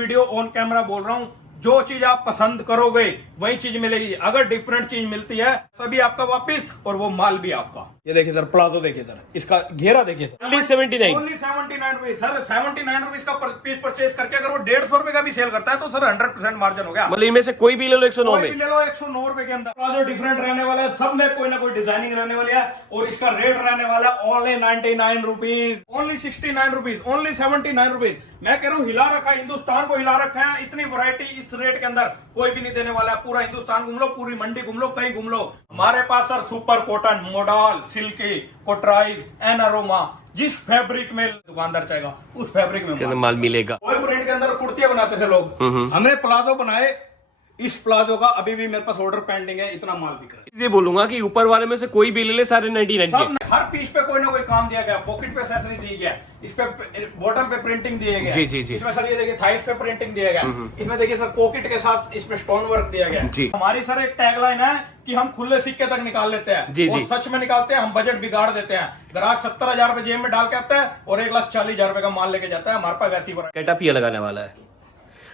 Video on camera बोल रहा हूँ, जो चीज आप पसंद करोगे वही चीज मिलेगी। अगर डिफरेंट चीज मिलती है सभी आपका वापिस, और वो माल भी आपका। ये देखिए सर, प्लाजो देखिए सर, इसका घेरा देखिए sir, only 79 rupees sir. 79 rupees का पीस परचेज करके अगर वो 150 रुपए का भी सेल करता है तो सर 100% मार्जिन हो गया। मतलब इनमें से कोई भी ले लो 109 में, ले लो 109 रुपए के अंदर। प्लाजो डिफरेंट रहने वाला है, सब में कोई ना कोई डिजाइनिंग रहने वाली है, और इसका रेट रहने वाला है only 99 rupees, only 69 rupees, only 79 rupees. मैं कह रहा हूँ हिला रखा है, हिंदुस्तान को हिला रखा है। इतनी वैरायटी इस रेट के अंदर कोई भी नहीं देने वाला है। पूरा हिंदुस्तान घूम लो, पूरी मंडी घूम लो, कहीं घूम लो, हमारे पास sir super cotton, modal, silky, कोटराइज, एन अरोमा, जिस फैब्रिक में दुकानदार चाहेगा उस फैब्रिक में माल मिलेगा। कोई ब्रांड के अंदर कुर्तियां बनाते थे लोग, हमने प्लाजो बनाए। इस प्लाजो का अभी भी मेरे पास ऑर्डर पेंडिंग है, इतना माल बिक रहा है। ये बोलूंगा कि ऊपर वाले में से कोई भी ले ले, सारे 99 के। हर पीस पे कोई ना कोई काम दिया गया, पॉकेट पे एक्सेसरी दी गया, इस पे बॉटम पे प्रिंटिंग दिए गया। जी जी जी। इसमें सर ये देखिए थाइस पे प्रिंटिंग दिया गया, इसमें देखिए सर पॉकेट के साथ इस पे स्टोन वर्क दिया गया जी। हमारी सर एक टैगलाइन है कि हम खुले सिक्के तक निकाल लेते हैं जी और जी। सच में निकालते हैं, हम बजट बिगाड़ देते हैं। ग्राहक 70,000 रुपए जेब में डाल के आता है और 1,40,000 रुपए का माल लेके जाता है। हमारे पास वैसी कैटअप ये लगाने वाला है।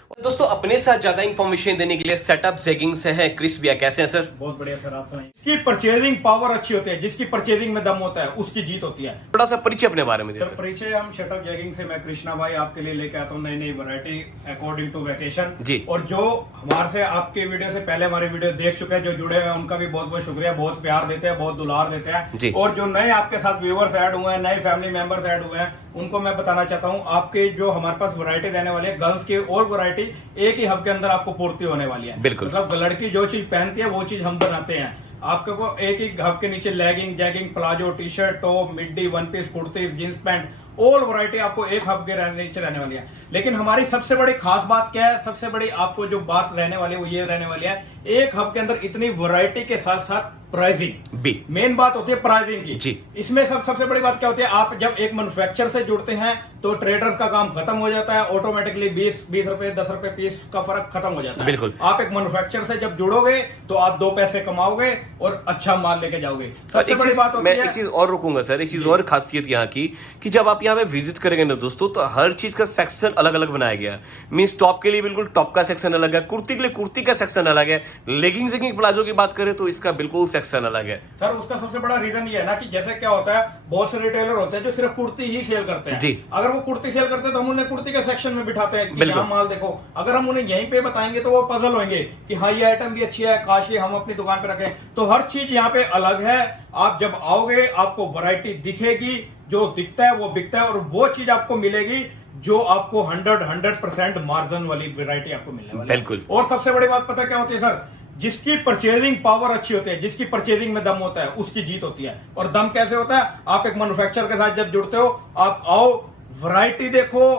और दोस्तों अपने साथ ज्यादा इंफॉर्मेशन देने के लिए सेटअप जैगिंग से है क्रिस भैया। कैसे हैं सर? बहुत बढ़िया सर, आप सुनाइए। जिसकी परचेजिंग पावर अच्छी होती है, जिसकी परचेजिंग में दम होता है, उसकी जीत होती है। थोड़ा सा परिचय अपने बारे में दे सर परिचय, हम सेटअप जैगिंग से, मैं कृष्णा भाई आपके लिए लेके आता हूँ नई नई वैरायटी अकॉर्डिंग टू वेकेशन जी। और जो हमारे से आपके वीडियो से पहले हमारी वीडियो देख चुके हैं, जो जुड़े हुए हैं, उनका भी बहुत बहुत शुक्रिया। बहुत प्यार देते हैं, बहुत दुलार देते हैं। और जो नए आपके साथ व्यूअर्स ऐड हुए हैं, नए फैमिली मेंबर्स ऐड हुए हैं, उनको मैं बताना चाहता हूँ, आपके जो हमारे पास वैरायटी रहने वाली है गर्ल्स की, ऑल वैरायटी एक ही हब के अंदर आपको पूर्ति होने वाली है। बिल्कुल। मतलब लड़की जो चीज पहनती है वो चीज हम बनाते हैं। आपके को एक ही हब के नीचे legging, jegging, palazzo, T shirt, top, midi, one piece, kurti, jeans pant, all variety आपको एक हब के नीचे रहने वाली है। लेकिन हमारी सबसे बड़ी खास बात क्या है, सबसे बड़ी आपको जो बात रहने वाली है वो ये रहने वाली है, एक हब के अंदर इतनी वैरायटी के साथ साथ प्राइसिंग भी मेन बात होती है, प्राइसिंग की जी। इसमें सर सबसे बड़ी बात क्या होती है, आप जब एक मैन्युफैक्चरर से जुड़ते हैं तो ट्रेडर्स का काम खत्म हो जाता है, ऑटोमेटिकली 20 रुपए 10 रुपए पीस का फर्क खत्म हो जाता है। बिल्कुल। आप एक मैन्युफैक्चरर से जब जुड़ोगे तो आप 2 पैसे कमाओगे और अच्छा माल लेके जाओगे। सबसे बड़ी बात होती है, मैं एक चीज और रुकूंगा सर, एक चीज और खासियत यहाँ की कि जब आप यहाँ पे विजिट करेंगे ना दोस्तों, तो हर चीज का सेक्शन अलग अलग बनाया गया। मींस टॉप के लिए बिल्कुल टॉप का सेक्शन अलग है, कुर्ती के लिए कुर्ती का सेक्शन अलग है, लेगिंग जेगिंग प्लाजो की बात करें तो इसका बिल्कुल सेक्शन अलग है। सर उसका सबसे बड़ा रीजन ये है ना कि जैसे क्या होता है, बहुत से रिटेलर होते हैं जो सिर्फ कुर्ती ही सेल करते हैं जी। अगर वो कुर्ती सेल करते हैं तो हम उन्हें कुर्ती के सेक्शन में बिठाते हैं कि यहाँ माल देखो। अगर हम उन्हें यहीं पे बताएंगे तो वो पजल होंगे कि हाँ ये आइटम भी अच्छी है, काश ये हम अपनी दुकान पे रखें। तो हर चीज यहाँ पे अलग है। आप जब आओगे आपको वैरायटी दिखेगी, जो दिखता है वो बिकता है, और वो चीज आपको मिलेगी जो आपको 100% मार्जिन वाली वैरायटी आपको मिलने वाली है। बिल्कुल। और सबसे बड़ी बात पता क्या होती है सर, जिसकी परचेजिंग पावर अच्छी होती है, जिसकी परचेजिंग में दम होता है, उसकी जीत होती है। और दम कैसे होता है, आप एक मैन्युफैक्चरर के साथ जब जुड़ते हो, आप आओ, वैरायटी देखो,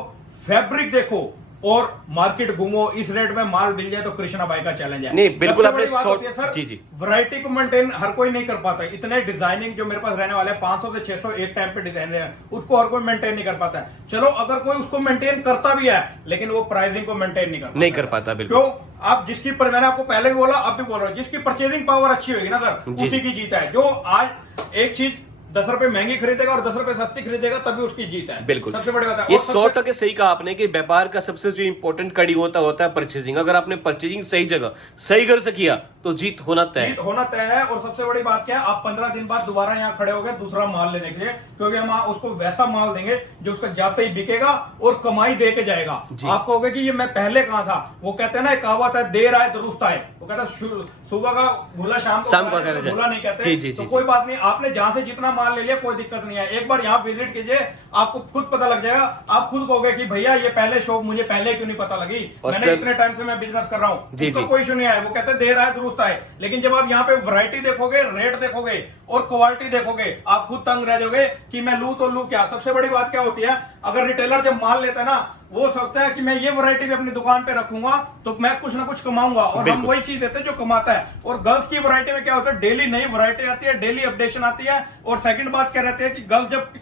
फैब्रिक देखो और मार्केट घूमो, इस रेट में माल मिल जाए तो कृष्णा भाई का चैलेंज है। नहीं बिल्कुल आपने सर जी जी। वैरायटी को मेंटेन हर कोई नहीं कर पाता है। इतने डिजाइनिंग जो मेरे पास रहने वाले हैं 500 से 600 एक टाइम पे डिजाइन है, उसको हर कोई मेंटेन नहीं कर पाता है। चलो अगर कोई उसको मेंटेन करता भी है लेकिन वो प्राइसिंग को मेंटेन नहीं कर पाता। बिल्कुल। क्यों? आप जिसकी मैंने आपको पहले भी बोला, अब भी बोल रहा हूँ, जिसकी परचेजिंग पावर अच्छी होगी ना सर, उसी की जीत है। जो आज एक चीज 10 रुपए महंगी खरीदेगा और 10 रुपए सस्ती खरीदेगा तभी उसकी जीत है। बिल्कुल। सबसे बड़ी बात है ये 100% सही कहा आपने कि व्यापार का सबसे जो इंपॉर्टेंट कड़ी होता है परचेजिंग। अगर आपने परचेजिंग सही जगह सही घर से किया तो जीत होना तय है। और सबसे बड़ी बात क्या है, आप 15 दिन बाद दोबारा यहाँ खड़े हो गए दूसरा माल लेने के लिए, क्योंकि हम उसको वैसा माल देंगे जो उसका जाते ही बिकेगा और कमाई दे के जाएगा। आप कहोगे कि ये मैं पहले कहाँ था, वो कहते हैं ना, एक कहावत है, देर आए दुरुस्त आए। वो कहता है सुबह का भूला शाम को भूला नहीं कहते। तो कोई बात नहीं, आपने जहां से जितना माल ले लिया कोई दिक्कत नहीं है। एक बार यहाँ विजिट कीजिए, आपको खुद पता लग जाएगा। आप खुद कहोगे कि भैया ये पहले शॉप मुझे पहले क्यों नहीं पता लगी, मैंने इतने टाइम से मैं बिजनेस कर रहा हूँ। इसका कोई इशू नहीं है। वो कहते हैं देर आए दुरुस्त आए। लेकिन जब आप यहाँ पे वैरायटी देखोगे, रेट देखोगे और क्वालिटी देखोगे, आप खुद तंग रह जाओगे कि मैं लूं तो लूं क्या। सबसे बड़ी बात क्या होती है, अगर रिटेलर जब माल लेता है ना, वो सोचता है कि मैं ये वैरायटी भी अपनी दुकान पे रखूंगा तो मैं कुछ ना कुछ कमाऊंगा, और हम वही चीज देते हैं जो कमाता है। और गर्ल्स की वैरायटी में क्या होता है, डेली नई वैरायटी आती है, डेली अपडेशन आती है। और सेकंड बात क्या रहती है कि गर्ल्स जब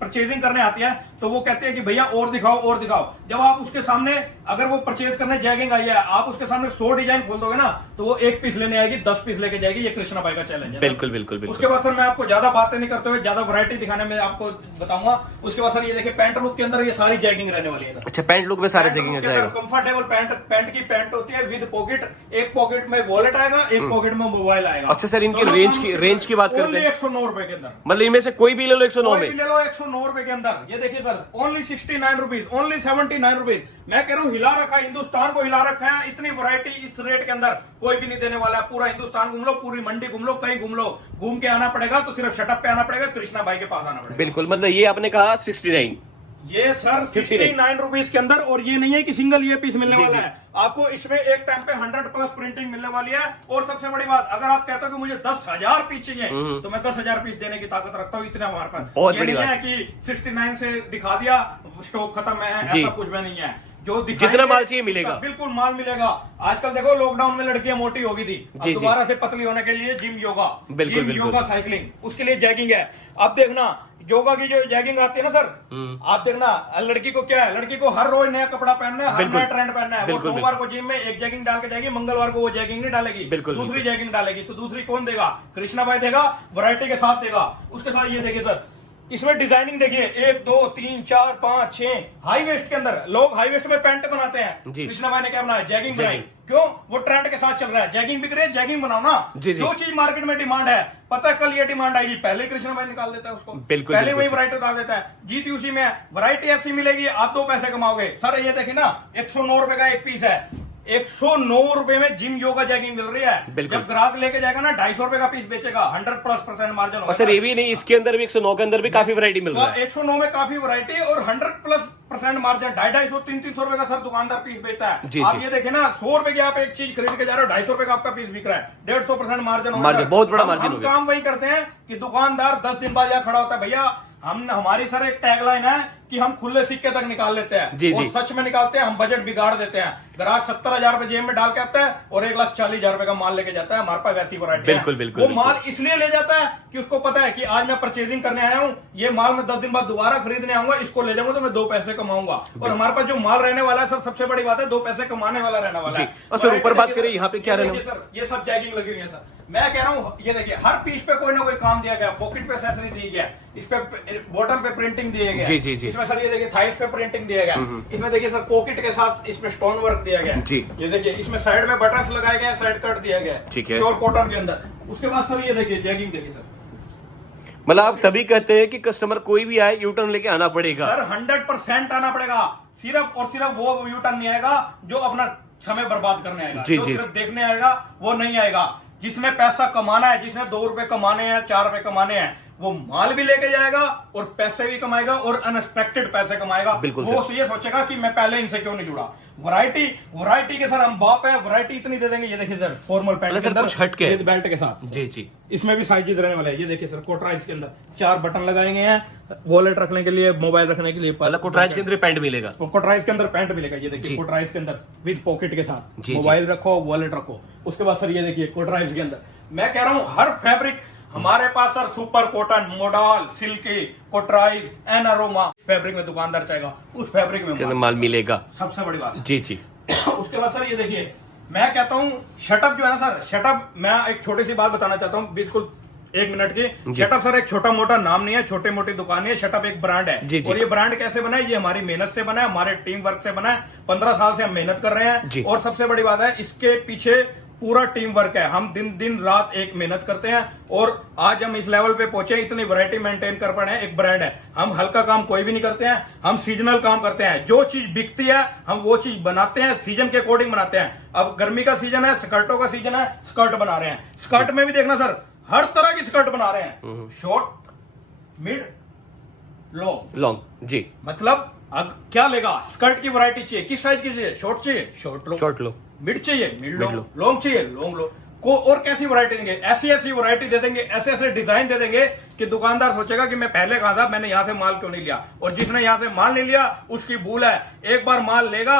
परचेजिंग करने आती है तो वो कहते हैं कि भैया और दिखाओ और दिखाओ। जब आप उसके सामने अगर वो परचेज करने जैगिंग आई है, आप उसके सामने 100 डिजाइन खोल दोगे ना, तो वो 1 पीस लेने आएगी, 10 पीस लेके जाएगी। ये कृष्णा भाई का चैलेंज है। बिल्कुल बिल्कुल बिल्कुल। उसके बाद सर मैं आपको ज्यादा बातें नहीं करते हुए ज्यादा वैरायटी दिखाने में आपको बताऊंगा। उसके बाद सर ये देखिए पैंट लुक के अंदर ये सारी जैगिंग रहने वाली है। अच्छा, पैंट लुक में सारे जैगिंग जाएगा। कंफर्टेबल पैंट की पैंट होती है विद पॉकेट, एक पॉकेट में वॉलेट आएगा, एक पॉकेट में मोबाइल आएगा। अच्छा सर, इनकी रेंज की बात करते हैं। 109 रुपए के अंदर, मतलब इनमें से कोई भी ले लो 109 में, ले लो 109 रुपए के अंदर। ये देखिए sir, only 69 rupees, only 79 rupees. मैं कह रहा हूँ हिला रखा है, हिंदुस्तान को हिला रखा है। इतनी वैरायटी इस रेट के अंदर कोई भी नहीं देने वाला है। पूरा हिंदुस्तान घूम लो, पूरी मंडी घूम लो, कहीं घूम लो, घूम के आना पड़ेगा तो सिर्फ शटअप पे आना पड़ेगा, कृष्णा भाई के पास आना पड़ेगा। बिल्कुल। मतलब ये आपने कहा 69, ये सर 69 रुपीज के अंदर। और ये नहीं है कि सिंगल ये पीस मिलने वाला है आपको, इसमें एक टाइम पे 100 प्लस प्रिंटिंग मिलने वाली है। और सबसे बड़ी बात, अगर आप कहते हो कि मुझे 10,000 पीस चाहिए, तो मैं 10,000 पीस देने की ताकत रखता हूँ। इतना हमारे पास ये नहीं है कि 69 से दिखा दिया स्टॉक खत्म है, ऐसा कुछ भी नहीं है। जो जितना माल चाहिए मिलेगा, बिल्कुल माल मिलेगा। आजकल देखो लॉकडाउन में लड़कियां मोटी हो गई थी, अब दोबारा से पतली होने के लिए gym yoga, gym yoga cycling, उसके लिए जैगिंग है। अब देखना योगा की जो जैगिंग आती है ना सर, आप देखना लड़की को क्या है, लड़की को हर रोज नया कपड़ा पहनना है, हर नया ट्रेंड पहनना है। वो सोमवार को जिम में एक जैगिंग डाल के जाएगी, मंगलवार को वो जैगिंग नहीं डालेगी, दूसरी जैगिंग डालेगी। तो दूसरी कौन देगा? कृष्णा भाई देगा, वैरायटी के साथ देगा। उसके साथ ये देखिए सर, इसमें डिजाइनिंग देखिए, 1 2 3 4 5 6 हाई वेस्ट के अंदर। लोग हाई वेस्ट में पैंट बनाते हैं, कृष्णा भाई ने क्या बनाया? जैगिंग बनाई। क्यों? वो ट्रेंड के साथ चल रहा है, जैगिंग बिक रही है, जैगिंग बनाओ ना। जो चीज मार्केट में डिमांड है, पता है कल ये डिमांड आएगी, पहले कृष्णा भाई निकाल देता है उसको, पहले वही वैरायटी उतार देता है। जीत उसी में है, वैरायटी ऐसी मिलेगी, आप 2 पैसे कमाओगे। सर ये देखिए ना, 109 रुपए का एक पीस है, 109 रुपए में जिम योगा जैगिंग मिल रही है। जब ग्राहक लेके जाएगा ना, 250 रुपए का पीस बेचेगा, 100% मार्जिन होगा। सर ये भी नहीं, इसके अंदर भी 109 के अंदर भी काफी वैरायटी मिल रहा है। 109 में काफी वैरायटी और 100% मार्जिन। 250 300 रुपए का सर दुकानदार पीस बेचता है। आप ये देखे ना, 100 रुपए की आप एक चीज खरीद के जा रहे हो, 250 रुपए का आपका पीस बिक रहा है, 150% मार्जिन, बहुत बड़ा मार्जिन हो गया। काम वही करते हैं कि दुकानदार 10 दिन बाद यहाँ खड़ा होता है, भैया हमारी सर एक टैगलाइन है कि हम खुले सिक्के तक निकाल लेते हैं, और सच में निकालते हैं, हम बजट बिगाड़ देते हैं। ग्राहक 70,000 रुपए जेब में डाल के आता है और 1,40,000 रुपए का माल लेके जाता है। हमारे पास वैसी वैरायटी है। वो माल इसलिए ले जाता है कि उसको पता है कि आज मैं परचेजिंग करने आया हूँ, ये माल मैं 10 दिन बाद दोबारा खरीदने आऊंगा, इसको ले जाऊंगा तो मैं 2 पैसे कमाऊंगा। और हमारे पास जो माल रहने वाला है सर, सबसे बड़ी बात है 2 पैसे कमाने वाला रहने वाला है। और सर ऊपर बात करें यहाँ पे क्या रहना सर, ये सब जैगिंग लगी हुई है सर। मैं कह रहा हूँ ये देखिए, हर पीस पे कोई ना कोई काम दिया गया, पॉकेट पे एक्सेसरी दी गया, इस पे बॉटम पे प्रिंटिंग दिया गया, इसमें सर ये देखिए थाइस पे प्रिंटिंग दिया गया, इसमें देखिए सर पॉकेट के साथ इसमें स्टोन वर्क दिया गया। ये देखिए इसमें साइड में बटन्स लगाए गए, साइड कट दिया गया, प्योर कॉटन के अंदर। उसके बाद सर ये देखिए जैगिंग देखिए सर, मतलब आप तभी कहते हैं कि कस्टमर कोई भी आए, यूटर्न लेके आना पड़ेगा सर, 100% आना पड़ेगा। सिर्फ और सिर्फ वो यूटर्न नहीं आएगा जो अपना समय बर्बाद करने आएगा, जो सिर्फ देखने आएगा वो नहीं आएगा। जिसने पैसा कमाना है, जिसने 2 रुपए कमाने हैं, 4 रुपए कमाने हैं, वो माल भी लेके जाएगा और पैसे भी कमाएगा और अनएक्सपेक्टेड पैसे कमाएगा। वो ये सोचेगा कि मैं पहले इनसे क्यों नहीं जुड़ा। वैरायटी के सर हम बाप है, वैरायटी इतनी दे देंगे। ये देखिए सर, फॉर्मल पैंट के अंदर हटके बेल्ट के साथ, जी इसमें भी साइजेस रहने वाले हैं। ये देखिए सर, कोटराइज के अंदर 4 बटन लगाए गए हैं, वॉलेट रखने के लिए, मोबाइल रखने के लिए। कोटराइज के अंदर पैंट मिलेगा, कोटराइज के अंदर पैंट मिलेगा। ये देखिए कोटराइज के अंदर विद पॉकेट के साथ, मोबाइल रखो, वॉलेट रखो। उसके बाद सर ये देखिए कोटराइज के अंदर, मैं कह रहा हूँ हर फैब्रिक हमारे पास sir, super cotton, modal, silky, कोटराइज, एन अरोमा फैब्रिक में दुकानदार चाहेगा, उस फैब्रिक में माल मिलेगा। सबसे बड़ी बात जी उसके बाद सर ये देखिए, मैं कहता हूँ शटअप जो है ना सर, शटअप मैं एक छोटी सी बात बताना चाहता हूँ, बिल्कुल 1 मिनट की। शटअप सर एक छोटा मोटा नाम नहीं है, छोटे मोटी दुकान है। शटअप एक ब्रांड है। और ये ब्रांड कैसे बना है? ये हमारी मेहनत से बना है, हमारे टीम वर्क से बना है। 15 साल से हम मेहनत कर रहे हैं। और सबसे बड़ी बात है, इसके पीछे पूरा टीम वर्क है। हम दिन रात एक मेहनत करते हैं और आज हम इस लेवल पे पहुंचे, इतनी वैरायटी मेंटेन कर पा रहे हैं। एक ब्रांड है, हम हल्का काम कोई भी नहीं करते हैं, हम सीजनल काम करते हैं। जो चीज बिकती है हम वो चीज बनाते हैं, सीजन के अकॉर्डिंग बनाते हैं। अब गर्मी का सीजन है, स्कर्टों का सीजन है, स्कर्ट बना रहे हैं। स्कर्ट में भी देखना सर, हर तरह की स्कर्ट बना रहे हैं, शॉर्ट, मिड, लॉन्ग। जी मतलब अब क्या लेगा? स्कर्ट की वैरायटी चाहिए, किस साइज की चाहिए? शॉर्ट चाहिए, शॉर्ट लो, मिड चाहिए, मिड लो, लॉन्ग चाहिए, लॉन्ग लो। को और कैसी वैरायटी देंगे? ऐसी वैरायटी दे देंगे, ऐसे डिजाइन दे देंगे कि दुकानदार सोचेगा कि मैं पहले कहा था, मैंने यहां से माल क्यों नहीं लिया। और जिसने यहां से माल नहीं लिया उसकी भूल है। एक बार माल लेगा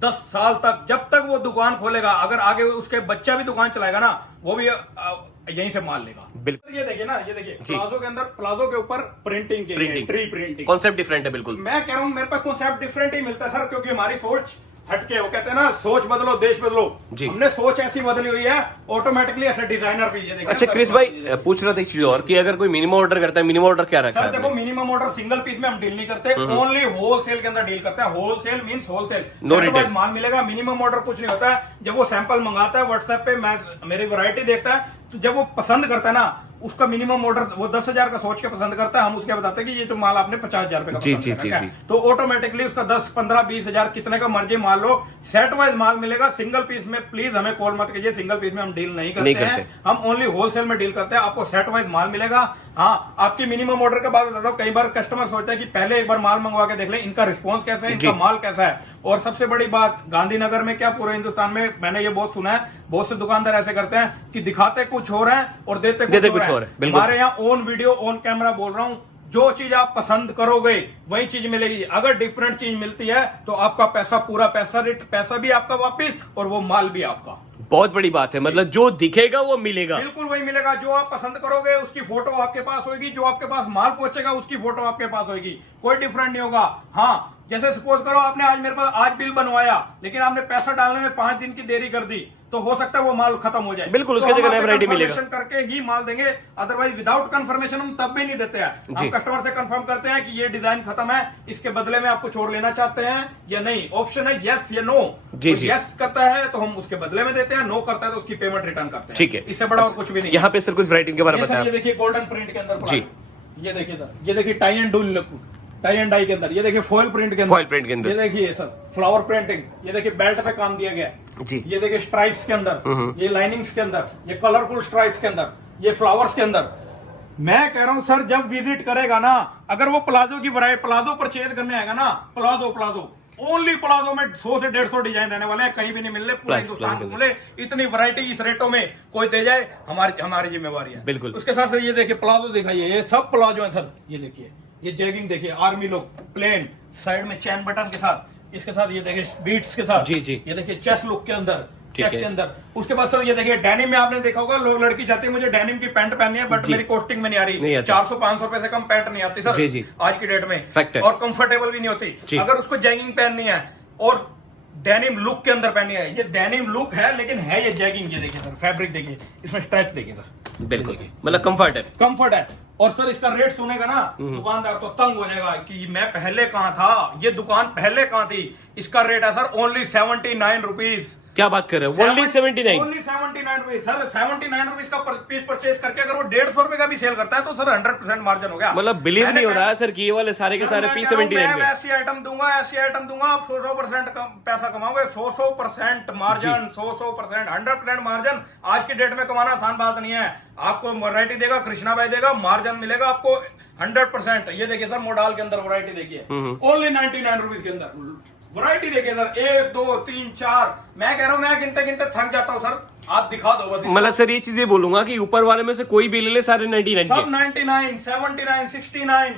10 साल तक, जब तक वो दुकान खोलेगा, अगर आगे उसके बच्चा भी दुकान चलाएगा ना, वो भी यहीं से माल लेगा। बिल्कुल। ये देखिए ना, ये देखिए प्लाजो के अंदर, प्लाजो के ऊपर प्रिंटिंग की है, ट्री प्रिंटिंग। कॉन्सेप्ट डिफरेंट है बिल्कुल। मैं कह रहा हूँ मेरे पास कॉन्सेप्ट डिफरेंट ही मिलता है सर, क्योंकि हमारी सोच हटके, वो कहते हैं ना, सोच बदलो देश बदलो। हमने सोच ऐसी बदली हुई है ऑटोमेटिकली, ऐसे डिजाइनर भी। ये अच्छा क्रिस भाई, पूछ रहा था एक चीज और कि अगर कोई मिनिमम ऑर्डर करता है, मिनिमम ऑर्डर क्या रखा है? देखो, मिनिमम ऑर्डर सिंगल पीस में हम डील नहीं करते, ओनली होलसेल के अंदर डील करते हैं। Wholesale means wholesale, no retail माल मिलेगा। मिनिमम ऑर्डर कुछ नहीं होता है। जब वो सैंपल मंगाता है व्हाट्सएप पे, मैं मेरी वैरायटी देखता है, तो जब वो पसंद करता है ना, उसका मिनिमम ऑर्डर वो 10,000 का सोच के पसंद करता है, हम उसके बताते हैं कि ये तो माल आपने 50,000 रुपए का पसंद करा है, तो ऑटोमेटिकली उसका 10, 15, 20,000 कितने का मर्जी मान लो, सेट वाइज माल मिलेगा। सिंगल पीस में प्लीज हमें कॉल मत कीजिए, सिंगल पीस में हम डील नहीं करते हैं, हम ओनली होलसेल में डील करते हैं। आपको सेट वाइज माल मिलेगा। हाँ, आपकी मिनिमम ऑर्डर के बाद बताता हूँ, कई बार कस्टमर सोचते हैं कि पहले एक बार माल मंगवा के देख लें, इनका रिस्पॉन्स कैसा है, इनका माल कैसा है। और सबसे बड़ी बात, गांधीनगर में क्या पूरे हिंदुस्तान में मैंने ये बहुत सुना है, बहुत से दुकानदार ऐसे करते हैं कि दिखाते कुछ हो रहा है और देते कुछ और है। हमारे यहाँ ऑन वीडियो ऑन कैमरा बोल रहा हूँ, जो चीज आप पसंद करोगे वही चीज मिलेगी। अगर डिफरेंट चीज मिलती है तो आपका पैसा, पूरा पैसा भी आपका वापिस, और वो माल भी आपका। बहुत बड़ी बात है, मतलब जो दिखेगा वो मिलेगा, बिल्कुल वही मिलेगा। जो आप पसंद करोगे उसकी फोटो आपके पास होगी, जो आपके पास माल पहुंचेगा उसकी फोटो आपके पास होगी, कोई डिफरेंट नहीं होगा। हाँ, जैसे सपोज करो आपने आज मेरे पास आज बिल बनवाया, लेकिन आपने पैसा डालने में 5 दिन की देरी कर दी, तो हो सकता है वो माल खत्म हो जाए। बिल्कुल, उसके जगह नया वैरायटी मिलेगा। करके ही माल देंगे, अदरवाइज विदाउट कंफर्मेशन हम तब भी नहीं देते हैं। हम कस्टमर से कंफर्म करते हैं कि ये डिजाइन खत्म है, इसके बदले में आप कुछ और लेना चाहते हैं या नहीं। ऑप्शन है यस या नो। यस करता है तो हम उसके बदले में देते हैं, नो करता है तो उसकी पेमेंट रिटर्न करते हैं। ठीक है, इससे बड़ा और कुछ भी नहीं। यहाँ पे सर कुछ वैरायटी के बारे में बताया। ये देखिए गोल्डन प्रिंट के अंदर जी, ये देखिए सर, ये देखिए tie and dye, tie and dye के अंदर, ये देखिए फॉइल प्रिंट के अंदर, फॉइल प्रिंट के अंदर, ये देखिए सर फ्लावर प्रिंटिंग, ये देखिए बेल्ट पे काम दिया गया जी, ये देखिए स्ट्राइप्स के अंदर, ये लाइनिंग्स के अंदर, ये कलरफुल स्ट्राइप्स के अंदर, ये फ्लावर्स के अंदर। मैं कह रहा हूं सर, जब विजिट करेगा ना, अगर वो प्लाजो की वैरायटी, प्लाजो परचेज करने आएगा ना, प्लाजो ओनली प्लाजो में 100 से 150 डिजाइन रहने वाले हैं, कहीं भी नहीं मिलने, पूरा हिंदुस्तान को मिले। इतनी वैरायटी इस रेटों में कोई दे जाए, हमारी जिम्मेवारी है। बिल्कुल। उसके साथ ये देखिए प्लाजो दिखाइए, ये सब प्लाजो है सर। ये देखिए, ये जैगिंग देखिए, आर्मी लुक, प्लेन, साइड में चैन बटन के साथ, इसके साथ ये देखिए बीट्स के साथ, जी, ये देखिए चेस्ट लुक के अंदर, चेक के अंदर। उसके बाद सर ये देखिए डेनिम में आपने देखा होगा, लोग लड़की चाहती है मुझे डेनिम की पैंट पहननी है, बट मेरी कॉस्टिंग में नहीं आ रही, 400-500 रुपए से कम पैंट नहीं आती सर आज की डेट में, और कंफर्टेबल भी नहीं होती। अगर उसको जैगिंग पहननी है और डेनिम लुक के अंदर पहनी है, ये डेनिम लुक है लेकिन है ये जैगिंग। ये देखिए सर, फैब्रिक देखिए, इसमें स्ट्रेच देखिए सर, बिल्कुल मतलब कंफर्ट है। और सर इसका रेट सुनेगा ना दुकानदार तो तंग हो जाएगा कि मैं पहले कहां था, ये दुकान पहले कहां थी। इसका रेट है सर ओनली 79 रुपीज। क्या बात कर रहे हो? Only 79 rupees sir. 79 रुपीज का पीस परचेज करके अगर वो 150 रुपए का भी सेल करता है तो सर 100% मार्जिन हो गया। मतलब बिलीव नहीं हो रहा है सर कि ये वाले सारे के सारे पीस 79 में। ऐसी आइटम दूंगा 100% पैसा कमाओगे, 100% मार्जिन, 100% 100% मार्जिन। आज की डेट में कमाना आसान बात नहीं है। आपको वैरायटी देगा कृष्णा भाई, देगा मार्जिन मिलेगा आपको 100%। ये देखिए सर, मोडाल के अंदर वैरायटी देखिए, ओनली 99 रुपीज के अंदर वैरायटी देखिए सर, 1 2 3 4। मैं कह रहा हूं, मैं गिनते गिनते थक जाता हूं सर, आप दिखा दो बस। मतलब सर ये चीजें बोलूंगा कि ऊपर वाले में से कोई भी ले ले, सारे 99 सब 99, 79, 69,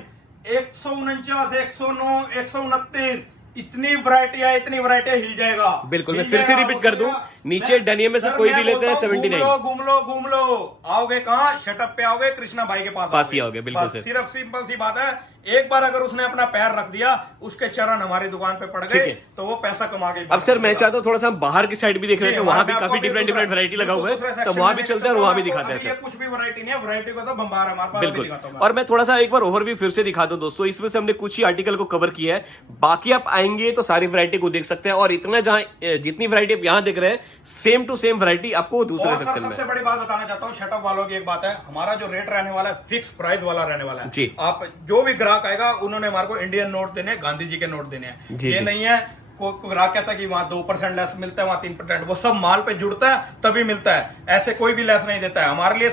149, 109, 129। इतनी वैरायटी है, इतनी वैरायटी हिल जाएगा। बिल्कुल, मैं फिर से रिपीट कर दूं, नीचे डेनिम में से कोई भी लेते हैं 79। घूम लो, आओगे कहाँ? शटअप पे आओगे, कृष्णा भाई के पास ही आओगे। बिल्कुल सर, सिर्फ सिंपल सी बात है, एक बार अगर उसने अपना पैर रख दिया, उसके चरण हमारी दुकान पे पड़ गए तो वो पैसा कमा के। अब सर मैं चाहता हूँ थोड़ा सा हम बाहर की साइड भी देख रहे हैं, तो वहां भी काफी डिफरेंट वैरायटी लगा हुआ है, तो वहां भी चलते हैं और वहां भी दिखाते हैं सर। कुछ भी वैरायटी नहीं है, वैरायटी को तो बम्बार है हमारे पास। बिल्कुल। और मैं थोड़ा सा एक बार ओवरव्यू फिर से दिखा दूं दोस्तों, इसमें से हमने कुछ ही आर्टिकल को कवर किया है, बाकी आप आएंगे तो सारी वैरायटी को देख सकते हैं। और इतना जहां जितनी वैरायटी आप यहाँ देख रहे हैं, सेम टू सेम वैरायटी आपको दूसरे सेक्शन में। सबसे बड़ी बात बताना चाहता हूँ, शटअप वालों की एक बात है, हमारा जो रेट रहने वाला है फिक्स प्राइस वाला रहने वाला है जी। आप जो भी ग्राहक आएगा, उन्होंने हमारे को इंडियन नोट देने, गांधी जी के नोट देने हैं। ये नहीं है कोई ग्राहक कहता है कि वहां 2% लेस मिलता है, वहां 3%, वो सब माल पे जुड़ता है तभी मिलता है, ऐसे कोई भी लेस नहीं देता है। हमारे लिए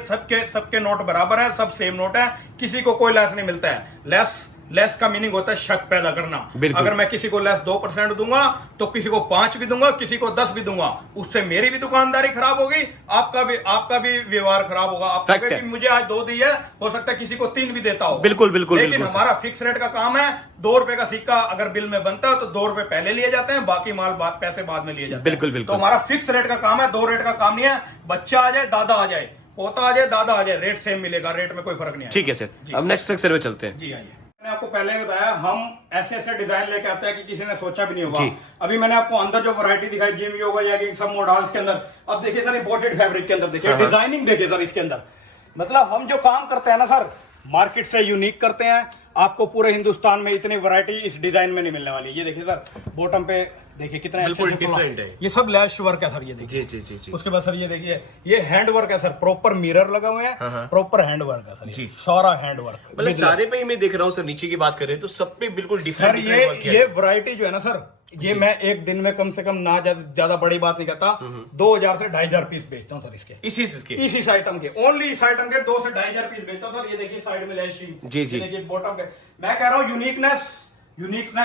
सबके नोट बराबर है, सब सेम नोट है, किसी को कोई लेस नहीं मिलता है। लेस लेस का मीनिंग होता है शक पैदा करना। अगर मैं किसी को लेस 2% दूंगा तो किसी को 5 भी दूंगा, किसी को 10 भी दूंगा, उससे मेरी भी दुकानदारी खराब होगी, आपका भी व्यवहार खराब होगा। आप कहोगे कि मुझे आज 2 दी है, हो सकता है किसी को 3 भी देता हो। बिल्कुल बिल्कुल। लेकिन हमारा फिक्स रेट का काम है। 2 रुपए का सिक्का अगर बिल में बनता है तो 2 रुपए पहले लिए जाते हैं, बाकी पैसे बाद में लिए जाते हैं। बिल्कुल बिल्कुल। तो हमारा फिक्स रेट का काम है, 2 रेट का काम नहीं है। बच्चा आ जाए, दादा आ जाए, पोता आ जाए, दादा आ जाए, रेट सेम मिलेगा, रेट में कोई फर्क नहीं है। ठीक है सर, अब नेक्स्ट सेक्शन में चलते हैं। जी आइए। मैंने आपको पहले ही बताया, हम ऐसे ऐसे डिजाइन लेके आते हैं कि किसी ने सोचा भी नहीं होगा। अभी मैंने आपको अंदर जो वैरायटी दिखाई, जिम योगा जैगिंग सब मॉडल्स के अंदर, अब देखिए सर इंपोर्टेड फैब्रिक के अंदर देखिए, डिजाइनिंग देखिए सर इसके अंदर। मतलब हम जो काम करते हैं ना सर, मार्केट से यूनिक करते हैं। आपको पूरे हिंदुस्तान में इतनी वैरायटी इस डिजाइन में नहीं मिलने वाली। ये देखिए सर, बॉटम पे देखिए कितना बिल्कुल डिफरेंट है। ये सब लैश वर्क है सर, ये देखिए। जी जी जी। उसके बाद सर ये देखिए, ये हैंड वर्क है सर, प्रॉपर मिरर लगा हुए हैं, प्रॉपर हैंड वर्क है सर, सारा हैंड वर्क। मतलब सारे पे ही मैं देख रहा हूँ सर, नीचे की बात कर रहे हैं तो सब पे बिल्कुल डिफरेंट सर। ये वैरायटी जो है ना सर, ये मैं एक दिन में कम से कम ना ज्यादा बड़ी बात नहीं करता, 2000 से 2500 पीस बेचता हूँ सर इसके, इसी आइटम के, ओनली इस आइटम के 2 से 2500 पीस बेचता हूँ सर। ये देखिए साइड में लैशिंग, जी जी, देखिए बॉटम पे। मैं कह रहा हूँ यूनिकनेस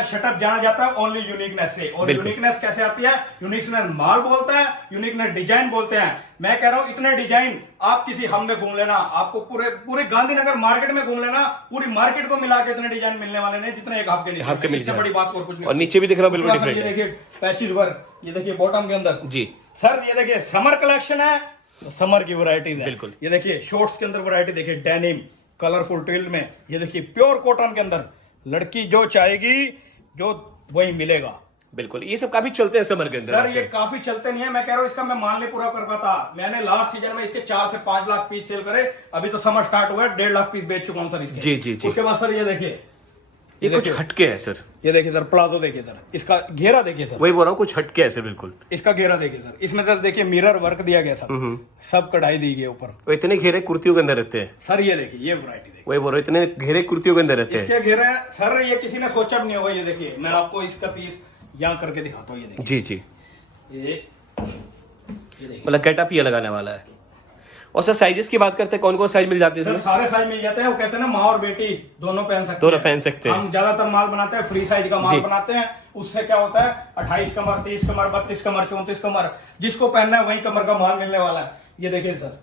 शटअप जाना जाता है ओनली यूनिकनेस से। और यूनिकनेस कैसे आती है? यूनिकनेस माल बोलता है, यूनिकनेस डिजाइन बोलते हैं। मैं कह रहा हूं इतने डिजाइन आप किसी हम में घूम लेना, आपको पूरे गांधीनगर मार्केट में घूम लेना, पूरी मार्केट को मिला के इतने डिजाइन मिलने वाले नहीं जितने एक आपके नीचे। इससे बड़ी बात और कुछ नहीं। और नीचे भी दिख रहा है बिल्कुल डिफरेंट। ये देखिए पैचेस वर्क, ये देखिए बॉटम के अंदर जी सर। ये देखिए समर कलेक्शन है, समर की वैरायटीज है बिल्कुल। ये देखिए शॉर्ट्स के अंदर वैरायटी देखिए, डेनिम कलरफुल ट्विल में, ये देखिए प्योर कॉटन के अंदर, लड़की जो चाहेगी जो वही मिलेगा। बिल्कुल, ये सब काफी चलते हैं समर के अंदर सर। ये काफी चलते नहीं है, मैं कह रहा हूँ इसका मैं मान नहीं पूरा कर पाता। मैंने लास्ट सीजन में इसके 4 से 5 लाख पीस सेल करे, अभी तो समर स्टार्ट हुआ है, 1.5 लाख पीस बेच चुका हूँ सर इसके। जी जी जी। उसके बाद सर ये देखिए, ये कुछ हटके है सर। ये देखिए सर प्लाजो देखिए सर, इसका घेरा देखिए सर, वही बोल रहा हूँ कुछ हटके है सर बिल्कुल। इसका घेरा देखिए सर, इसमें सर देखिए मिरर वर्क दिया गया सर, सब कढ़ाई दी गई ऊपर। वो इतने घेरे कुर्तियों के अंदर रहते हैं सर। ये देखिए ये वैरायटी देखिए, वही बोल रहा हूँ इतने घेरे कुर्तियों के अंदर रहते हैं। इसके घेरे सर ये किसी ने सोचा भी नहीं होगा। ये देखिए मैं आपको इसका पीस यहाँ करके दिखाता हूँ, ये देखिए। जी जी, ये देखिए मतलब गेटअप ये लगाने वाला है। और सर साइजेस की बात करते हैं, कौन कौन साइज मिल जाते हैं सर? सारे साइज मिल जाते हैं। वो कहते हैं ना माँ और बेटी दोनों पहन सकते हैं। हम ज्यादातर माल बनाते हैं, फ्री साइज का माल बनाते हैं। उससे क्या होता है, 28 कमर, 30 कमर, 32 कमर, 34 कमर, जिसको पहनना है वही कमर का माल मिलने वाला है। ये देखिए सर,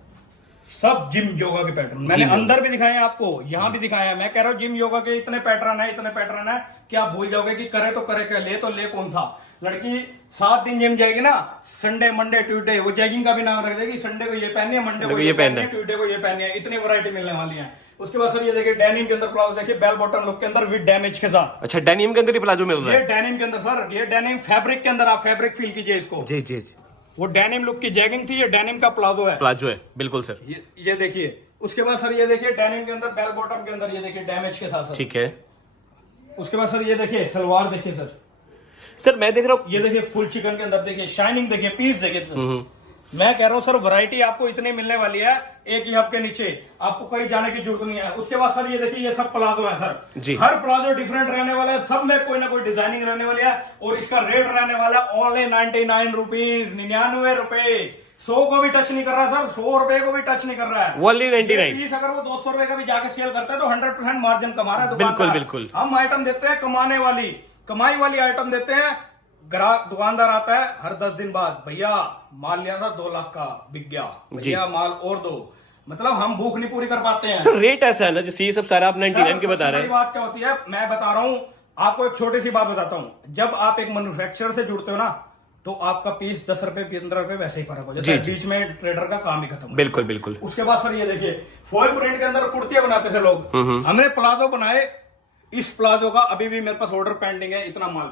सब जिम योगा के पैटर्न मैंने अंदर भी दिखाए हैं आपको, यहाँ भी दिखाए हैं। मैं कह रहा हूँ जिम योगा के इतने पैटर्न है कि आप भूल जाओगे कि करे तो करे क्या, ले तो ले कौन सा। लड़की 7 दिन जिम जाएगी ना, संडे मंडे ट्यूसडे, वो जैगिंग का भी नाम रख देगी, संडे को ये पहननी है, मंडे को ये पहननी है, ट्यूसडे को ये पहननी है। इतनी वैरायटी मिलने वाली है। उसके बाद सर ये देखिए डेनिम के अंदर प्लाजो देखिए, बेल बॉटम लुक के अंदर विद डैमेज के साथ। अच्छा, डेनिम के अंदर ही प्लाजो मिल रहा है? ये डेनिम के अंदर सर, ये डेनिम फैब्रिक के अंदर, आप फैब्रिक फील कीजिए इसको। जी जी जी। वो डेनिम लुक की जैगिंग थी, ये डेनिम का प्लाजो है बिल्कुल सर। ये देखिए। उसके बाद सर ये देखिए डेनिम के अंदर बेल बॉटम के अंदर, ये देखिए डैमेज के साथ। ठीक है। उसके बाद सर ये देखिए सलवार देखिए सर मैं देख रहा हूँ, ये देखिए फुल चिकन के अंदर देखिए, शाइनिंग देखिए, पीस देखिए सर। मैं कह रहा हूँ सर वैरायटी आपको इतनी मिलने वाली है एक ही हब के नीचे, आपको कहीं जाने की जरूरत नहीं है। उसके बाद सर ये देखिए ये सब प्लाजो है सर जी। हर प्लाजो डिफरेंट रहने वाला है, सब में कोई ना कोई डिजाइनिंग रहने वाली है। और इसका रेट रहने वाला है ओनली 99 रुपीज, 99 रुपए। 100 को भी टच नहीं कर रहा सर, 100 रुपए को भी टच नहीं कर रहा है। ओनली 99 पीस अगर वो 200 रुपए का भी जाके सेल करता है तो 100% मार्जिन कमा रहा है। बिल्कुल बिल्कुल। हम आइटम देते हैं कमाई वाली आइटम देते हैं। ग्राहक दुकानदार आता है हर 10 दिन बाद, भैया माल लिया था 2 लाख का, बिक गया, भैया माल और दो। मतलब हम भूख नहीं पूरी कर पाते हैं सर। रेट ऐसा है ना, जैसे ये सब सारा आप 99 के बता रहे हैं। बात क्या होती है मैं बता रहा हूं आपको, एक छोटी सी बात बताता हूं। जब आप एक मैन्युफैक्चरर से जुड़ते हो ना, तो आपका पीस 10 रुपए 15 रुपए वैसे ही फर्क हो जाता है, बीच में ट्रेडर का काम ही खत्म। बिल्कुल बिल्कुल। उसके बाद सर ये देखिए फॉइल प्रिंट के अंदर कुर्तियां बनाते थे लोग, हमने प्लाजो बनाए। इस प्लाजो का अभी भी मेरे पास ऑर्डर पेंडिंग है, इतना माल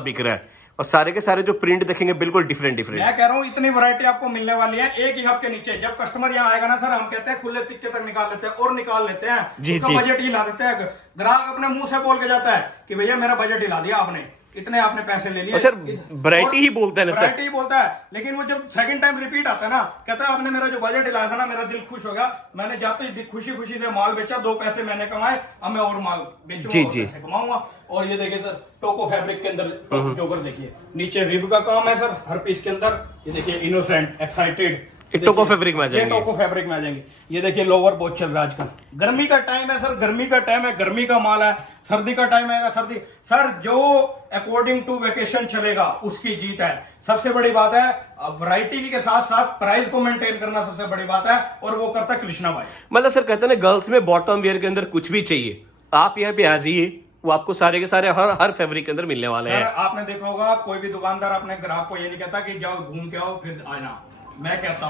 बिक रहा है। और सारे के सारे जो प्रिंट देखेंगे बिल्कुल डिफरेंट। मैं कह रहा हूँ इतनी वैरायटी आपको मिलने वाली है एक ही हब के नीचे। जब कस्टमर यहाँ आएगा ना सर, हम कहते हैं खुले तिक्के तक निकाल लेते हैं, और निकाल लेते हैं जी, उसका बजट हिला देते हैं। ग्राहक अपने मुंह से बोल के जाता है कि भैया मेरा बजट हिला दिया आपने, इतने आपने पैसे ले लिए। सर वैरायटी ही बोलता है ना सर, वैरायटी ही बोलता है। लेकिन वो जब सेकंड टाइम रिपीट आता है ना, कहता है आपने मेरा जो बजट हिलाया था ना, मेरा दिल खुश हो गया, मैंने जाते ही खुशी खुशी से माल बेचा, 2 पैसे मैंने कमाए, अब मैं और माल बेचूंगा, और पैसे कमाऊंगा। और ये देखिए सर टोको फैब्रिक के अंदर जोकर देखिए, नीचे रिब का काम है सर हर पीस के अंदर। ये देखिए इनोसेंट, एक्साइटेड, टोको फैब्रिक में आ ये जाएंगे। टोको फैब्रिक में आ जाएंगे। ये देखिए लोअर बहुत चल रहा है आजकल, गर्मी का टाइम है सर, गर्मी का टाइम है, गर्मी का माल है, सर्दी का टाइम आएगा सर्दी, सर जो अकॉर्डिंग टू वेकेशन चलेगा उसकी जीत है। सबसे बड़ी बात है वैरायटी के साथ साथ प्राइस को मेंटेन करना सबसे बड़ी बात है, और वो करता है कृष्णा भाई। मतलब सर कहते हैं ना गर्ल्स में बॉटम वेयर के अंदर कुछ भी चाहिए, आप यहाँ पे आ जाइए, वो आपको सारे के सारे हर फैब्रिक के अंदर मिलने वाले हैं। आपने देखा होगा कोई भी दुकानदार अपने ग्राहक को ये नहीं कहता कि जाओ घूम के आओ फिर आना। मैं कहता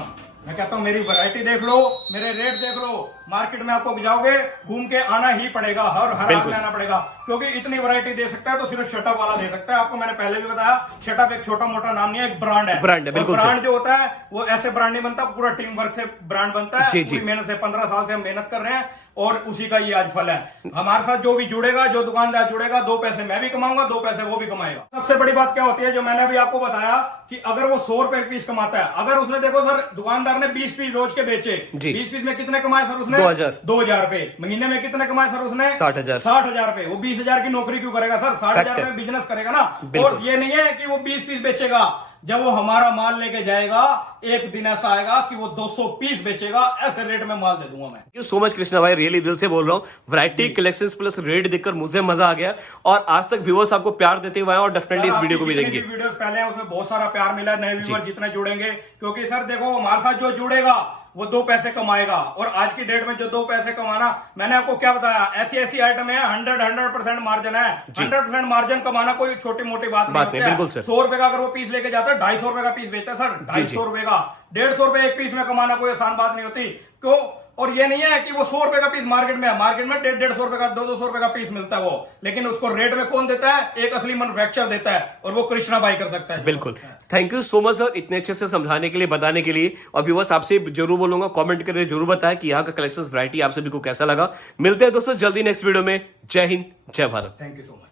हूँ मेरी वैरायटी देख लो, मेरे रेट देख लो, मार्केट में आपको जाओगे घूम के आना ही पड़ेगा, हर आदमी आना पड़ेगा, क्योंकि इतनी वैरायटी दे सकता है तो सिर्फ शटअप वाला दे सकता है। आपको मैंने पहले भी बताया, शटअप एक छोटा मोटा नाम नहीं है, एक ब्रांड है। बिल्कुल। ब्रांड जो होता है वो ऐसे ब्रांड नहीं बनता, पूरा टीम वर्क से ब्रांड बनता है। पूरी मेहनत से 15 साल से हम मेहनत कर रहे हैं और उसी का ये आज फल है। हमारे साथ जो भी जुड़ेगा, जो दुकानदार जुड़ेगा, 2 पैसे मैं भी कमाऊंगा, 2 पैसे वो भी कमाएगा। सबसे बड़ी बात क्या होती है, जो मैंने अभी आपको बताया कि अगर वो 100 रुपए पीस कमाता है, अगर उसने देखो सर दुकानदार ने 20 पीस रोज के बेचे, 20 पीस में कितने कमाए सर उसने? 2000 रुपए। महीने में कितने कमाए सर उसने? 60,000 रुपए। वो 20,000 की नौकरी क्यों करेगा सर? 60,000 में बिजनेस करेगा ना। और ये नहीं है कि वो 20 पीस बेचेगा, जब वो हमारा माल लेके जाएगा एक दिन ऐसा आएगा कि वो 200 पीस बेचेगा, ऐसे रेट में माल दे दूंगा मैं। Thank you so much Krishna भाई, रियली दिल से बोल रहा हूँ। वैरायटी कलेक्शंस प्लस रेट देखकर मुझे मजा आ गया, और आज तक व्यूअर्स आपको प्यार देते हुए हैं और डेफिनेटली इस वीडियो को भी देंगे। वीडियोस पहले हैं उसमें बहुत सारा प्यार मिला, नए व्यूअर जितने जुड़ेंगे, क्योंकि सर देखो हमारे साथ जो जुड़ेगा वो 2 पैसे कमाएगा, और आज की डेट में जो 2 पैसे कमाना, मैंने आपको क्या बताया, ऐसी आइटम है 100% मार्जिन है। 100% मार्जिन कमाना कोई छोटी मोटी बात नहीं है। 100 रुपए का अगर वो पीस लेके जाता है, 250 रुपए का पीस बेचता है सर, 250 रुपए का, 150 रुपए एक पीस में कमाना कोई आसान बात नहीं होती। क्यों? और ये नहीं है कि वो 100 रुपए का पीस मार्केट में है, मार्केट में 150 रुपए का 200 रुपए का पीस मिलता है वो, लेकिन उसको रेट में कौन देता है? एक असली मैन्युफैक्चरर देता है, और वो कृष्णा भाई कर सकता है। बिल्कुल। Thank you so much sir, इतने अच्छे से समझाने के लिए, बताने के लिए। और व्यूअर्स आपसे जरूर बोलूंगा, कमेंट करके जरूर बताएं कि यहाँ का कलेक्शन वैरायटी आप सभी को कैसा लगा। मिलते हैं दोस्तों जल्दी नेक्स्ट वीडियो में। जय हिंद, जय Bharat. Thank you so much.